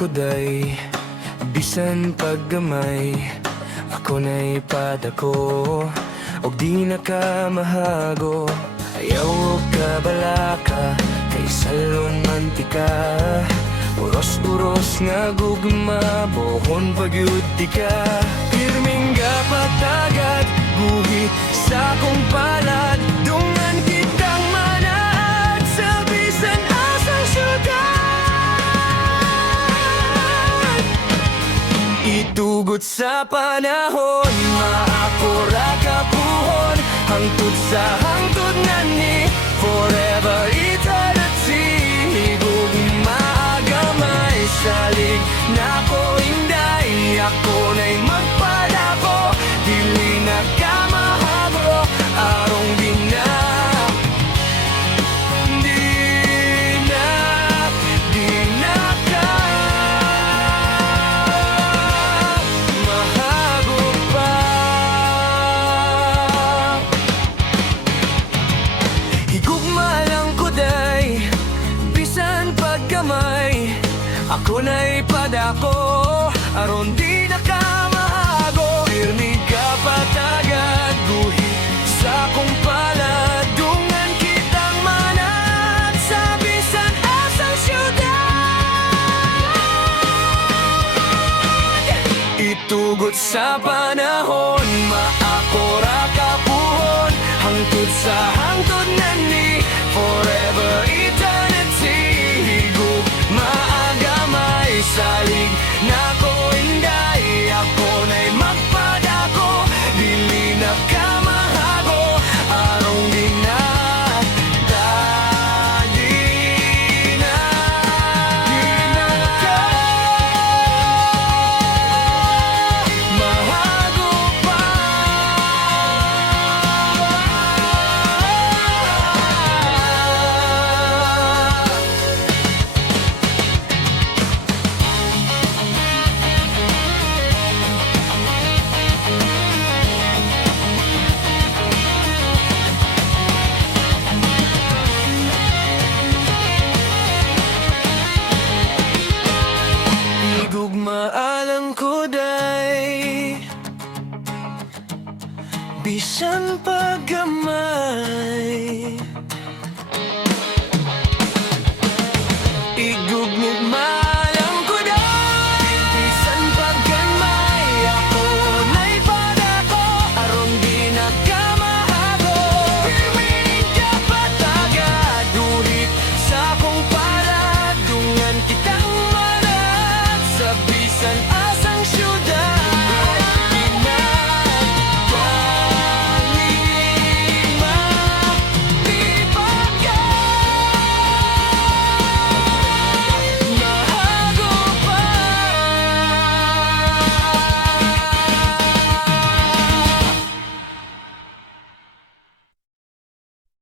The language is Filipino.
kuday, bisan paggamay, ako na'y padako, og di na ka mahago. Ayaw ka balaka, kay salon mantika, uros-uros nga gugma, bohon pagyud di ka. Pirming gapatagad, guhit sa kong palad, dungan kitang manaad sa bisan asang syudad. Itugot sa panahon, maakura ka puhon, hangtod sa hangtod na ni forever eternity. Higog maagamay, salig na ko inday, ako na'y magpadako, dili na ka mahabo, arong di na. Di na ka mahabo pa. Higugma lang kuday, bisan pagkamay, ako na'y padako, aron di na ka mahago. Pirmi ka patagad, guhit sa kong palad, dungan kitang manat sa bisan asang syudad. Itugot sa panahon, maakora ka puhon, hangtod sa hangtod na ni forever eternity. Higug maagamay, salig na ko inday, ako na'y magpadako, dili na ka mahago, arong di na. Di na ka mahago pa. Higugmaalang kuday, bisan paggamay,